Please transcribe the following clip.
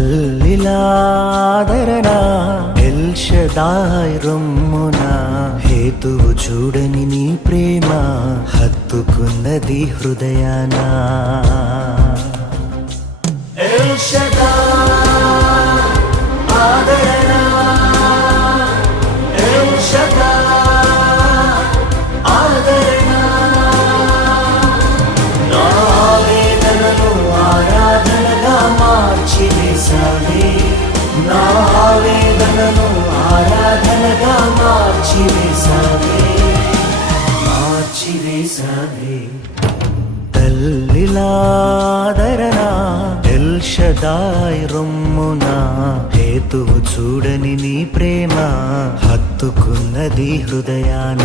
తల్లిలాదరణ L షదాయ్ రొమ్మున హేతువు చూడని నీ ప్రేమ హత్తుకున్నది హృదయాన. ఎల్ షదాయ్ ఆదరణ, ఎల్ షదాయ్ ఆదరణ, నా ఆవేదనను ఆరాధనగా మార్చివేశావే, నా ఆవేదనను ఆరాధనగా మార్చివేశావే. తల్లిలాదరణ ఎల్ షదాయ్ రొమ్మున హేతువు చూడని నీ ప్రేమ హత్తుకున్నది హృదయాన.